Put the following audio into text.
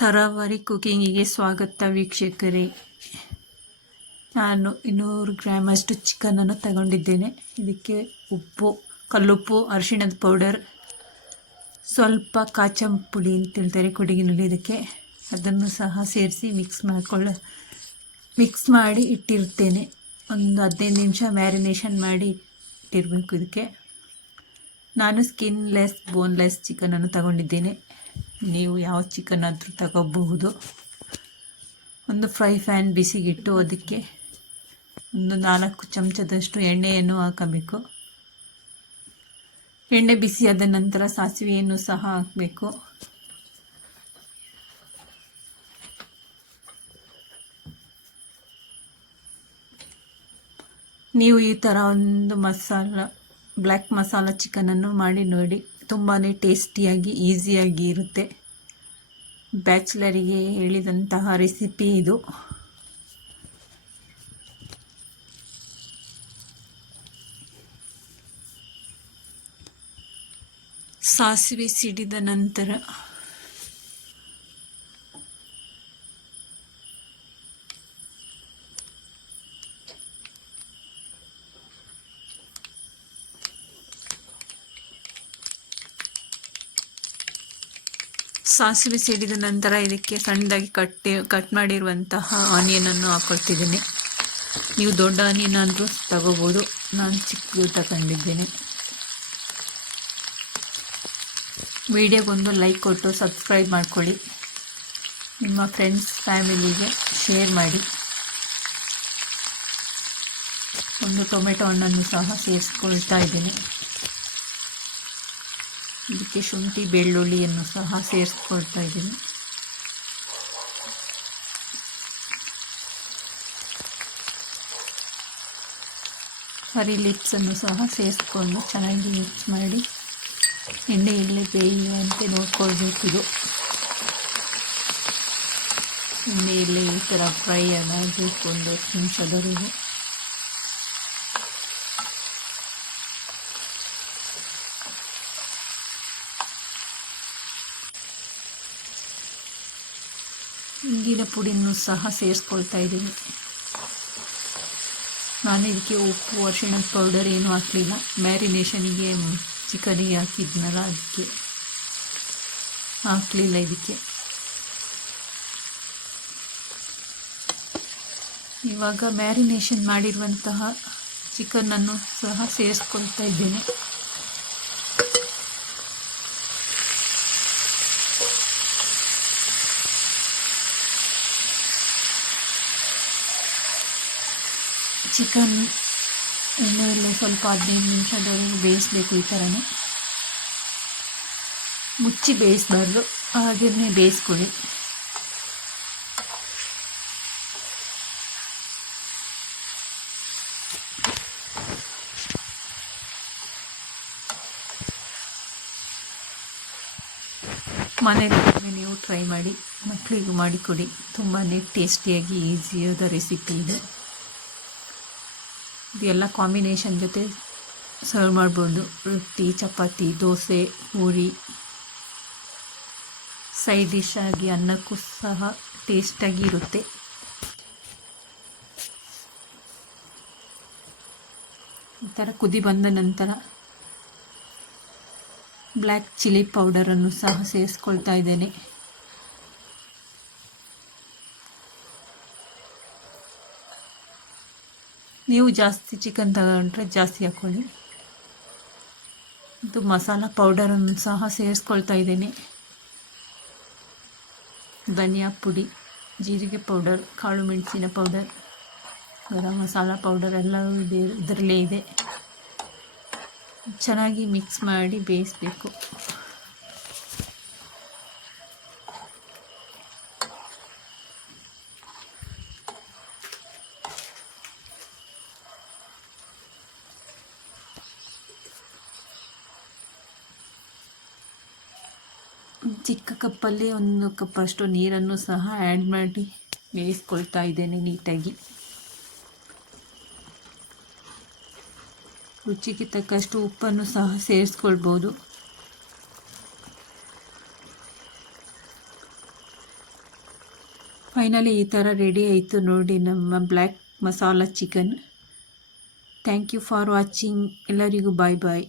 ತರಾವರಿ ಕುಕಿಂಗಿಗೆ ಸ್ವಾಗತ ವೀಕ್ಷಕರೇ. ನಾನು 200 ಗ್ರಾಮ್ ಅಷ್ಟು ಚಿಕನನ್ನು ತಗೊಂಡಿದ್ದೇನೆ. ಇದಕ್ಕೆ ಉಪ್ಪು, ಕಲ್ಲುಪ್ಪು, ಅರಿಶಿಣದ ಪೌಡರ್, ಸ್ವಲ್ಪ ಕಾಚಂ ಪುಡಿ ಅಂತ ಹೇಳ್ತಾರೆ ಕೊಡಗಿನಲ್ಲಿ ಇದಕ್ಕೆ, ಅದನ್ನು ಸಹ ಸೇರಿಸಿ ಮಿಕ್ಸ್ ಮಾಡಿ ಇಟ್ಟಿರ್ತೇನೆ. ಒಂದು 15 ನಿಮಿಷ ಮ್ಯಾರಿನೇಷನ್ ಮಾಡಿ ಇಟ್ಟಿರಬೇಕು. ಇದಕ್ಕೆ ನಾನು ಸ್ಕಿನ್ಲೆಸ್ ಬೋನ್ಲೆಸ್ ಚಿಕನನ್ನು ತಗೊಂಡಿದ್ದೇನೆ. ನೀವು ಯಾವ ಚಿಕನ್ ಆದರೂ ತಗೋಬಹುದು. ಒಂದು ಫ್ರೈ ಪ್ಯಾನ್ ಬಿಸಿಗಿಟ್ಟು ಅದಕ್ಕೆ ಒಂದು 4 ಚಮಚದಷ್ಟು ಎಣ್ಣೆಯನ್ನು ಹಾಕಬೇಕು. ಎಣ್ಣೆ ಬಿಸಿಯಾದ ನಂತರ ಸಾಸಿವೆಯನ್ನು ಸಹ ಹಾಕಬೇಕು. ನೀವು ಈ ಥರ ಒಂದು ಬ್ಲ್ಯಾಕ್ ಮಸಾಲ ಚಿಕನನ್ನು ಮಾಡಿ ನೋಡಿ. ತುಂಬಾ ಟೇಸ್ಟಿಯಾಗಿ ಈಸಿಯಾಗಿ ಇರುತ್ತೆ. ಬ್ಯಾಚುಲರಿಗೆ ಹೇಳಿದಂತಹ ರೆಸಿಪಿ ಇದು. ಸಾಸಿವೆ ಸಿಡಿದ ನಂತರ ಇದಕ್ಕೆ ಸಣ್ಣದಾಗಿ ಕಟ್ ಮಾಡಿರುವಂತಹ ಆನಿಯನನ್ನು ಹಾಕೊಳ್ತಿದ್ದೀನಿ. ನೀವು ದೊಡ್ಡ ಆನಿಯನ್ ಅಂದರೂ ತಗೋಬೋದು. ನಾನು ಚಿಕ್ಕದು ತಗೊಂಡಿದ್ದೇನೆ. ವಿಡಿಯೋಗೊಂದು ಲೈಕ್ ಕೊಟ್ಟು ಸಬ್ಸ್ಕ್ರೈಬ್ ಮಾಡ್ಕೊಳ್ಳಿ. ನಿಮ್ಮ ಫ್ರೆಂಡ್ಸ್ ಫ್ಯಾಮಿಲಿಗೆ ಶೇರ್ ಮಾಡಿ. ಒಂದು ಟೊಮೆಟೊ ಹಣ್ಣನ್ನು ಸಹ ಸೇರಿಸ್ಕೊಳ್ತಾ ಇದ್ದೀನಿ. ಇದಕ್ಕೆ ಶುಂಠಿ ಬೆಳ್ಳುಳ್ಳಿಯನ್ನು ಸಹ ಸೇರಿಸ್ಕೊಳ್ತಾ ಇದ್ದೀನಿ. ಕರಿ ಲೀವ್ಸನ್ನು ಸಹ ಸೇರಿಸ್ಕೊಂಡು ಚೆನ್ನಾಗಿ ಮಿಕ್ಸ್ ಮಾಡಿ ಎಣ್ಣೆಯಲ್ಲಿ ಬೇಯುವಂತೆ ನೋಡ್ಕೊಳ್ಬೇಕಿದು. ಎಣ್ಣೆಯಲ್ಲಿ ಈ ಥರ ಫ್ರೈ ಆಗಬೇಕು. ಒಂದು 10 ನಿಮಿಷದವರೆಗೂ. ಇಂಗಿನ ಪುಡಿಯನ್ನು ಸಹ ಸೇರಿಸ್ಕೊಳ್ತಾ ಇದ್ದೀನಿ. ನಾನು ಇದಕ್ಕೆ ಉಪ್ಪು, ಅರಿಶಿಣದ ಪೌಡರ್ ಏನೂ ಹಾಕಲಿಲ್ಲ. ಮ್ಯಾರಿನೇಷನಿಗೆ ಚಿಕನಿಗೆ ಹಾಕಿದ್ನಲ್ಲ, ಅದಕ್ಕೆ ಹಾಕಲಿಲ್ಲ. ಇದಕ್ಕೆ ಇವಾಗ ಮ್ಯಾರಿನೇಷನ್ ಮಾಡಿರುವಂತಹ ಚಿಕನನ್ನು ಸಹ ಸೇರಿಸ್ಕೊಳ್ತಾ ಇದ್ದೇನೆ. ಚಿಕನ್ ಎಣ್ಣೆಯಲ್ಲೇ ಸ್ವಲ್ಪ 15 ನಿಮಿಷದವರೆಗೂ ಬೇಯಿಸಬೇಕು. ಈ ಥರನೇ ಮುಚ್ಚಿ ಬೇಯಿಸಬಾರ್ದು, ಹಾಗೆಯೇ ಬೇಯಿಸ್ಕೊಳ್ಳಿ. ಮನೆಯಲ್ಲಿ ನೀವು ಟ್ರೈ ಮಾಡಿ, ಮಕ್ಕಳಿಗೂ ಮಾಡಿಕೊಡಿ. ತುಂಬಾ ಟೇಸ್ಟಿಯಾಗಿ ಈಸಿಯಾದ ರೆಸಿಪಿ ಇದೆ. ಇದೆಲ್ಲ ಕಾಂಬಿನೇಷನ್ ಜೊತೆ ಸರ್ವ್ ಮಾಡ್ಬೋದು. ರೊಟ್ಟಿ, ಚಪಾತಿ, ದೋಸೆ, ಪೂರಿ, ಸೈಡ್ ಡಿಶ್ ಆಗಿ ಅನ್ನಕ್ಕೂ ಸಹ ಟೇಸ್ಟಾಗಿ ಇರುತ್ತೆ. ಈ ಥರ ಕುದಿ ಬಂದ ನಂತರ ಬ್ಲ್ಯಾಕ್ ಚಿಲ್ಲಿ ಪೌಡರನ್ನು ಸಹ ಸೇರಿಸ್ಕೊಳ್ತಾ ಇದ್ದೇನೆ. ನೀವು ಜಾಸ್ತಿ ಚಿಕನ್ ತಗೊಂಡ್ರೆ ಜಾಸ್ತಿ ಹಾಕ್ಕೊಳ್ಳಿ. ಇದು ಮಸಾಲ ಪೌಡರನ್ನು ಸಹ ಸೇರಿಸ್ಕೊಳ್ತಾ ಇದ್ದೇನೆ. ಧನಿಯಾ ಪುಡಿ, ಜೀರಿಗೆ ಪೌಡರ್, ಕಾಳು ಮೆಣಸಿನ ಪೌಡರ್, ಗರಂ ಮಸಾಲ ಪೌಡರ್ ಎಲ್ಲವೂ ಇದರಲ್ಲೇ ಇದೆ. ಚೆನ್ನಾಗಿ ಮಿಕ್ಸ್ ಮಾಡಿ ಬೇಯಿಸಬೇಕು. ಚಿಕ್ಕ ಕಪ್ಪಲ್ಲಿ 1 ಕಪ್ಪಷ್ಟು ನೀರನ್ನು ಸಹ ಆ್ಯಡ್ ಮಾಡಿ ಬೇಯಿಸ್ಕೊಳ್ತಾ ಇದ್ದೇನೆ ನೀಟಾಗಿ. ರುಚಿಗೆ ತಕ್ಕಷ್ಟು ಉಪ್ಪನ್ನು ಸಹ ಸೇರಿಸ್ಕೊಳ್ಬೋದು. ಫೈನಲಿ ಈ ಥರ ರೆಡಿ ಆಯಿತು ನೋಡಿ ನಮ್ಮ black masala chicken. Thank you for watching. ಎಲ್ಲರಿಗೂ ಬಾಯ್ ಬಾಯ್.